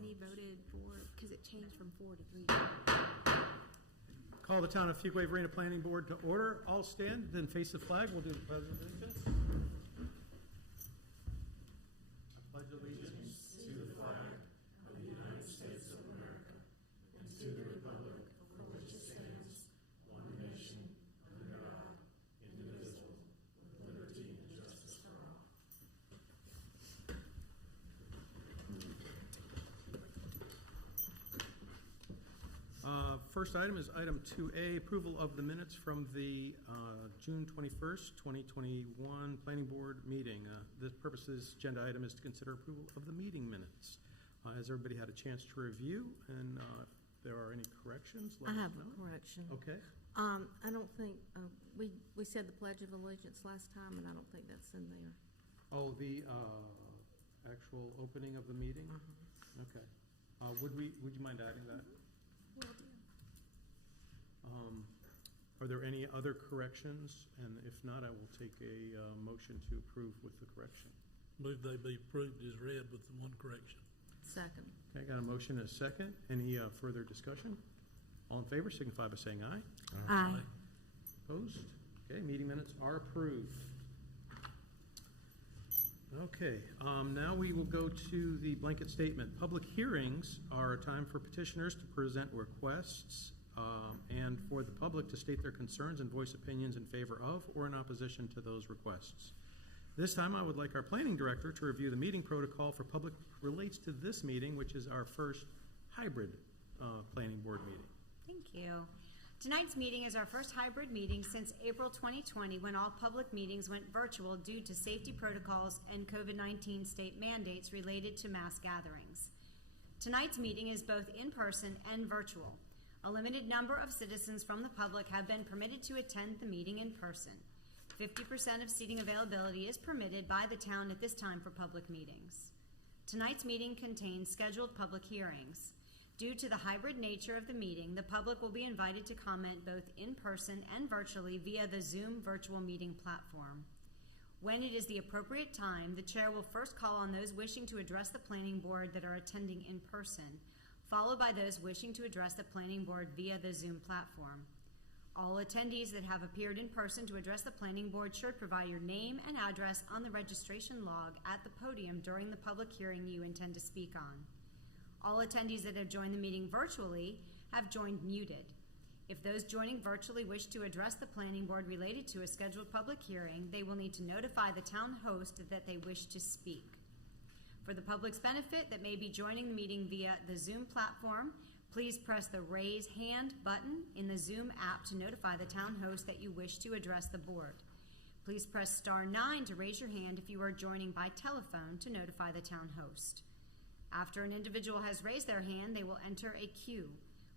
many voted for? Because it changed from 4 to 3. Call the Town of Fuquay-Varina Planning Board to order. All stand, then face the flag. We'll do the Pledge of Allegiance. I pledge allegiance to the flag of the United States of America and to the republic for which it stands, one nation, under God, indivisible, with liberty and justice for all. First item is item 2A, approval of the minutes from the June 21st, 2021 Planning Board meeting. The purpose of this agenda item is to consider approval of the meeting minutes. Has everybody had a chance to review? And if there are any corrections, I have a correction. Okay. I don't think, we said the Pledge of Allegiance last time, and I don't think that's in there. Oh, the actual opening of the meeting? Uh-huh. Okay. Would you mind adding that? Will do. Are there any other corrections? And if not, I will take a motion to approve with the correction. Move they be approved as read with the one correction. Second. Okay, got a motion and a second. Any further discussion? All in favor signify by saying aye. Aye. Opposed? Okay, meeting minutes are approved. Okay, now we will go to the blanket statement. Public hearings are a time for petitioners to present requests and for the public to state their concerns and voice opinions in favor of or in opposition to those requests. This time I would like our planning director to review the meeting protocol for public relates to this meeting, which is our first hybrid planning board meeting. Thank you. Tonight's meeting is our first hybrid meeting since April 2020, when all public meetings went virtual due to safety protocols and COVID-19 state mandates related to mass gatherings. Tonight's meeting is both in person and virtual. A limited number of citizens from the public have been permitted to attend the meeting in person. 50% of seating availability is permitted by the town at this time for public meetings. Tonight's meeting contains scheduled public hearings. Due to the hybrid nature of the meeting, the public will be invited to comment both in person and virtually via the Zoom virtual meeting platform. When it is the appropriate time, the chair will first call on those wishing to address the planning board that are attending in person, followed by those wishing to address the planning board via the Zoom platform. All attendees that have appeared in person to address the planning board should provide your name and address on the registration log at the podium during the public hearing you intend to speak on. All attendees that have joined the meeting virtually have joined muted. If those joining virtually wish to address the planning board related to a scheduled public hearing, they will need to notify the town host that they wish to speak. For the public's benefit that may be joining the meeting via the Zoom platform, please press the Raise Hand button in the Zoom app to notify the town host that you wish to address the board. Please press *9 to raise your hand if you are joining by telephone to notify the town host. After an individual has raised their hand, they will enter a queue.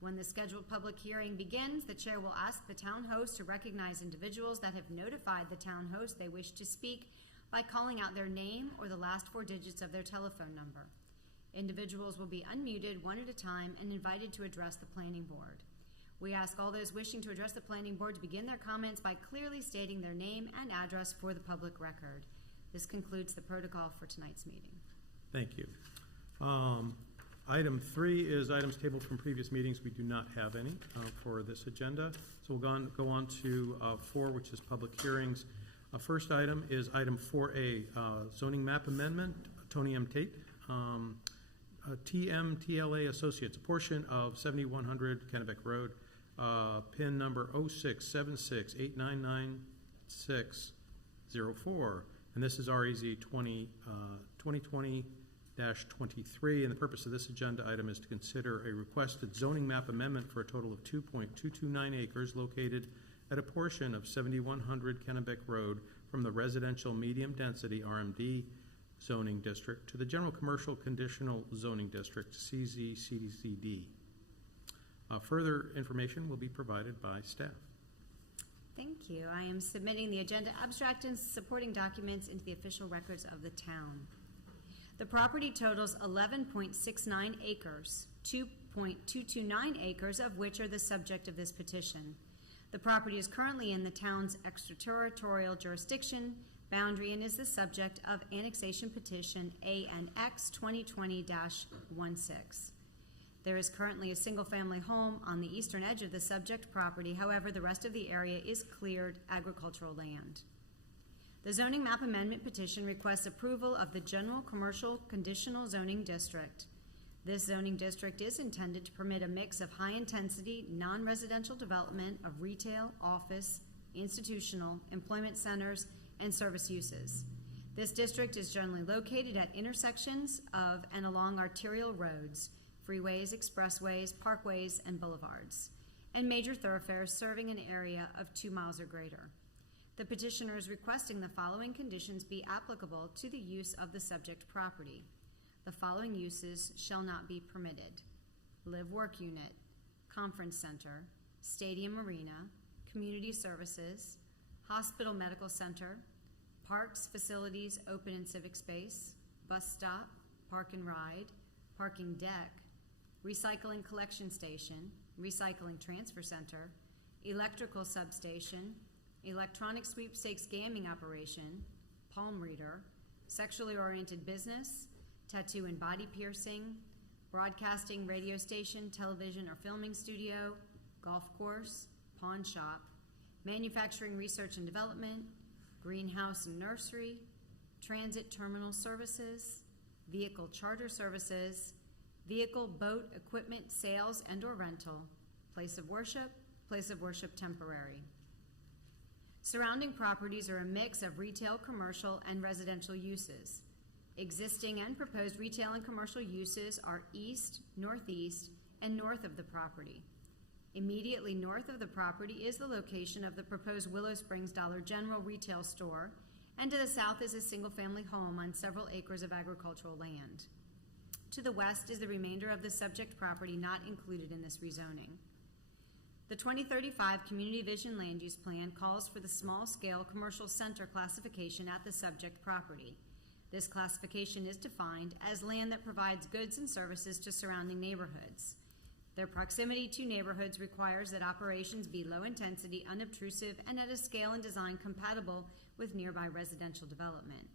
When the scheduled public hearing begins, the chair will ask the town host to recognize individuals that have notified the town host they wish to speak by calling out their name or the last 4 digits of their telephone number. Individuals will be unmuted one at a time and invited to address the planning board. We ask all those wishing to address the planning board to begin their comments by clearly stating their name and address for the public record. This concludes the protocol for tonight's meeting. Thank you. Item 3 is items tabled from previous meetings. We do not have any for this agenda. So we'll go on to 4, which is public hearings. First item is item 4A, zoning map amendment, Tony M. Tate, TMTLA Associates, a portion of 7100 Kennebec Road, PIN number 0676899604. And this is REZ 2020-23, and the purpose of this agenda item is to consider a requested zoning map amendment for a total of 2.229 acres located at a portion of 7100 Kennebec Road from the residential medium density RMD zoning district to the general commercial conditional zoning district CZCDD. Further information will be provided by staff. Thank you. I am submitting the agenda abstract and supporting documents into the official records of the town. The property totals 11.69 acres, 2.229 acres of which are the subject of this petition. The property is currently in the town's extraterritorial jurisdiction. boundary and is the subject of annexation petition ANX 2020-16. There is currently a single-family home on the eastern edge of the subject property. However, the rest of the area is cleared agricultural land. The zoning map amendment petition requests approval of the general commercial conditional zoning district. This zoning district is intended to permit a mix of high-intensity, non-residential development of retail, office, institutional, employment centers, and service uses. This district is generally located at intersections of and along arterial roads, freeways, expressways, parkways, and boulevards, and major thoroughfares serving an area of 2 miles or greater. The petitioner is requesting the following conditions be applicable to the use of the subject property. The following uses shall not be permitted: live-work unit, conference center, stadium arena, community services, hospital medical center, parks, facilities, open and civic space, bus stop, park and ride, parking deck, recycling collection station, recycling transfer center, electrical substation, electronic sweepstakes gaming operation, palm reader, sexually oriented business, tattoo and body piercing, broadcasting radio station, television or filming studio, golf course, pawn shop, manufacturing research and development, greenhouse and nursery, transit terminal services, vehicle charter services, vehicle, boat, equipment, sales and or rental, place of worship temporary. Surrounding properties are a mix of retail, commercial, and residential uses. Existing and proposed retail and commercial uses are east, northeast, and north of the property. Immediately north of the property is the location of the proposed Willow Springs Dollar General retail store, and to the south is a single-family home on several acres of agricultural land. To the west is the remainder of the subject property not included in this rezoning. The 2035 Community Vision Land Use Plan calls for the small-scale commercial center classification at the subject property. This classification is defined as land that provides goods and services to surrounding neighborhoods. Their proximity to neighborhoods requires that operations be low intensity, unobtrusive, and at a scale and design compatible with nearby residential development.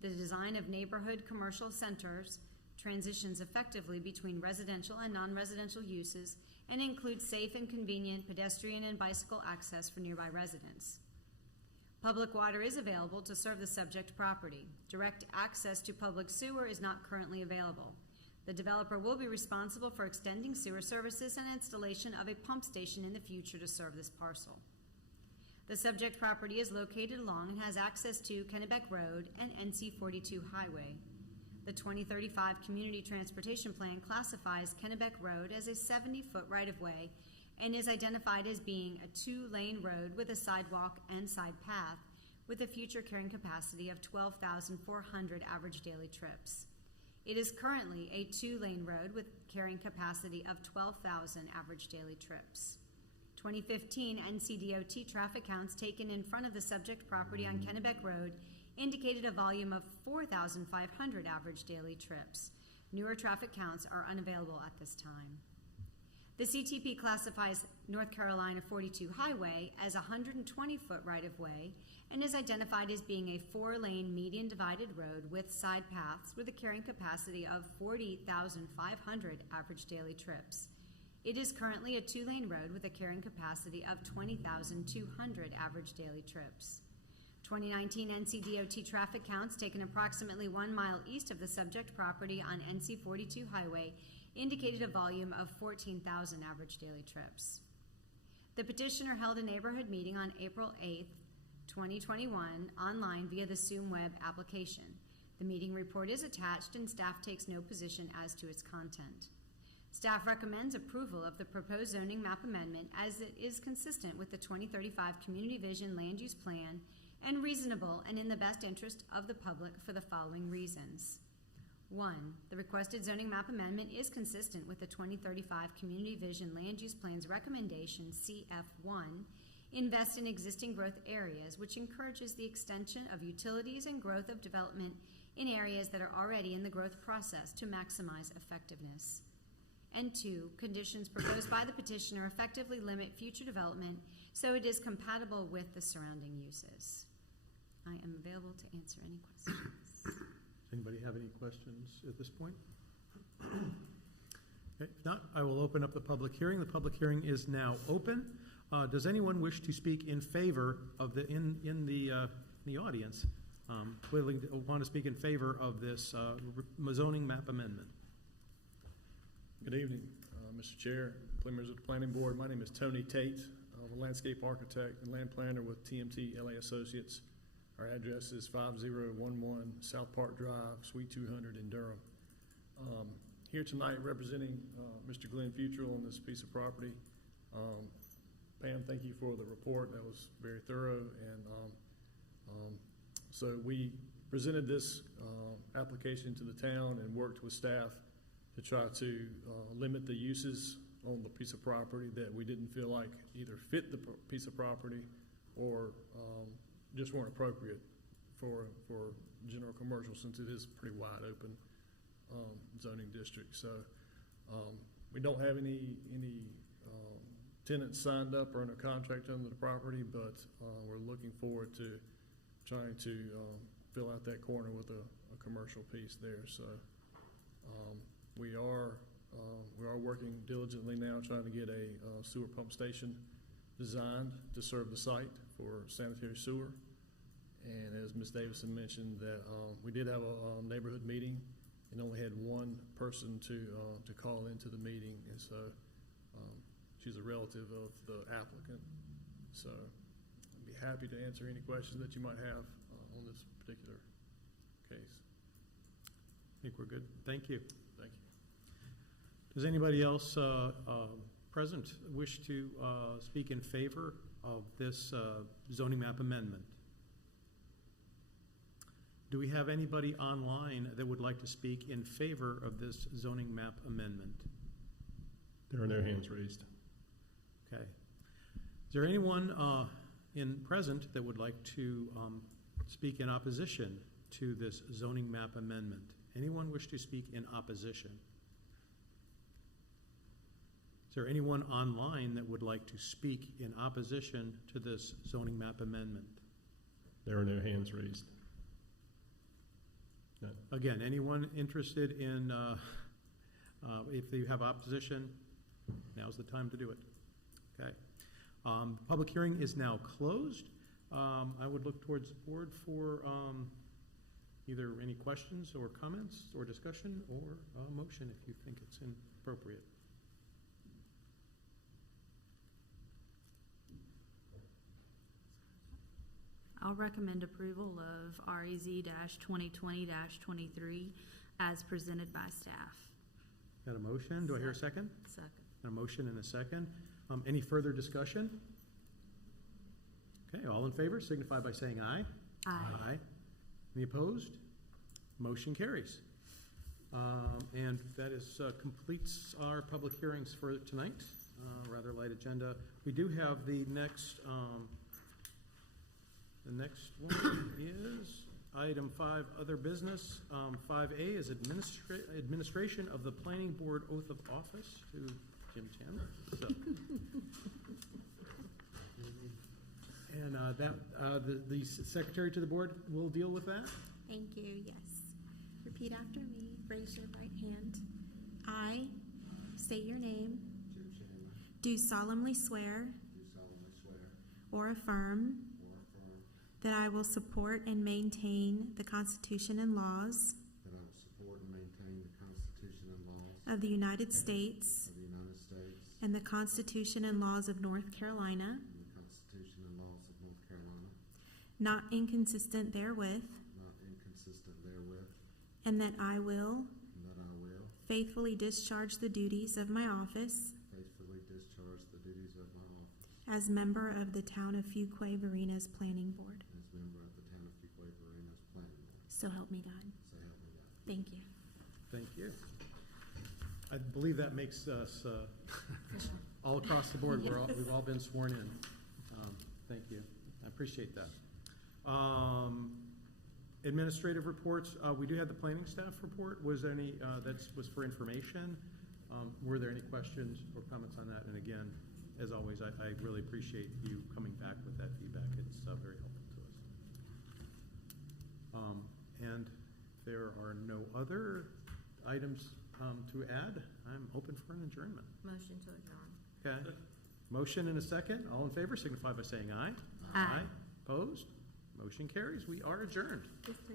The design of neighborhood commercial centers transitions effectively between residential and non-residential uses and includes safe and convenient pedestrian and bicycle access for nearby residents. Public water is available to serve the subject property. Direct access to public sewer is not currently available. The developer will be responsible for extending sewer services and installation of a pump station in the future to serve this parcel. The subject property is located along and has access to Kennebec Road and NC 42 Highway. The 2035 Community Transportation Plan classifies Kennebec Road as a 70-foot right-of-way and is identified as being a 2-lane road with a sidewalk and side path with a future carrying capacity of 12,400 average daily trips. It is currently a 2-lane road with carrying capacity of 12,000 average daily trips. 2015 NCDOT traffic counts taken in front of the subject property on Kennebec Road indicated a volume of 4,500 average daily trips. Newer traffic counts are unavailable at this time. The CTP classifies North Carolina 42 Highway as a 120-foot right-of-way and is identified as being a 4-lane median divided road with side paths with a carrying capacity of 40,500 average daily trips. It is currently a 2-lane road with a carrying capacity of 20,200 average daily trips. 2019 NCDOT traffic counts taken approximately 1 mile east of the subject property on NC 42 Highway indicated a volume of 14,000 average daily trips. The petitioner held a neighborhood meeting on April 8, 2021, online via the Zoom web application. The meeting report is attached and staff takes no position as to its content. Staff recommends approval of the proposed zoning map amendment as it is consistent with the 2035 Community Vision Land Use Plan and reasonable and in the best interest of the public for the following reasons. 1. The requested zoning map amendment is consistent with the 2035 Community Vision Land Use Plan's recommendation, CF1, invest in existing growth areas, which encourages the extension of utilities and growth of development in areas that are already in the growth process to maximize effectiveness. And 2, conditions proposed by the petitioner effectively limit future development so it is compatible with the surrounding uses. I am available to answer any questions. Does anybody have any questions at this point? Okay, if not, I will open up the public hearing. The public hearing is now open. Does anyone wish to speak in favor of in the audience, want to speak in favor of this zoning map amendment? Good evening, Mr. Chair, members of the Planning Board. My name is Tony Tate, a landscape architect and land planner with TMT LA Associates. Our address is 5011 South Park Drive, Suite 200 in Durham. Here tonight representing Mr. Glenn Futrell on this piece of property. Pam, thank you for the report. That was very thorough. And so we presented this application to the town and worked with staff to try to limit the uses on the piece of property that we didn't feel like either fit the piece of property or just weren't appropriate for general commercial, since it is pretty wide open zoning district. So we don't have any tenants signed up or under contract under the property, but we're looking forward to trying to fill out that corner with a commercial piece there. So we are working diligently now trying to get a sewer pump station designed to serve the site for sanitary sewer. And as Ms. Davison mentioned, that we did have a neighborhood meeting and only had one person to call into the meeting, and so she's a relative of the applicant. So I'd be happy to answer any questions that you might have on this particular case. I think we're good. Thank you. Thank you. Does anybody else present wish to speak in favor of this zoning map amendment? Do we have anybody online that would like to speak in favor of this zoning map amendment? There are no hands raised. Okay. Is there anyone in present that would like to speak in opposition to this zoning map amendment? Anyone wish to speak in opposition? Is there anyone online that would like to speak in opposition to this zoning map amendment? There are no hands raised. None. Again, anyone interested in, if you have opposition, now's the time to do it. Okay. Public hearing is now closed. I would look towards the board for either any questions or comments or discussion or a motion if you think it's appropriate. I'll recommend approval of REZ-2020-23 as presented by staff. Got a motion? Do I hear a second? Second. A motion and a second. Any further discussion? Okay, all in favor signify by saying aye. Aye. Aye. Any opposed? Motion carries. And that is completes our public hearings for tonight. Rather light agenda. We do have the next one is item 5, other business. 5A is administration of the planning board oath of office to Jim Chandler. So, and the secretary to the board will deal with that. Thank you, yes. Repeat after me. Raise your right hand. I state your name. Jim Chandler, Do solemnly swear do solemnly swear or affirm or affirm that I will support and maintain the Constitution and laws that I will support and maintain the Constitution and laws of the United States of the United States and the Constitution and laws of North Carolina, and the Constitution and laws of North Carolina, not inconsistent therewith, not inconsistent therewith, and that I will and that I will faithfully discharge the duties of my office faithfully discharge the duties of my office as member of the Town of Fuquay-Varina's Planning Board. as member of the Town of Fuquay-Varina's Planning Board. So help me God. So help me God. Thank you. Thank you. I believe that makes us all across the board. We've all been sworn in. Thank you. I appreciate that. Administrative reports. We do have the planning staff report. Was there any? That was for information. Were there any questions or comments on that? And again, as always, I really appreciate you coming back with that feedback. It's very helpful to us. are no other items to add, I'm open for an adjournment. Motion to adjourn. Okay. Motion and a second. All in favor signify by saying aye. Aye. Opposed? Motion carries. We are adjourned. Just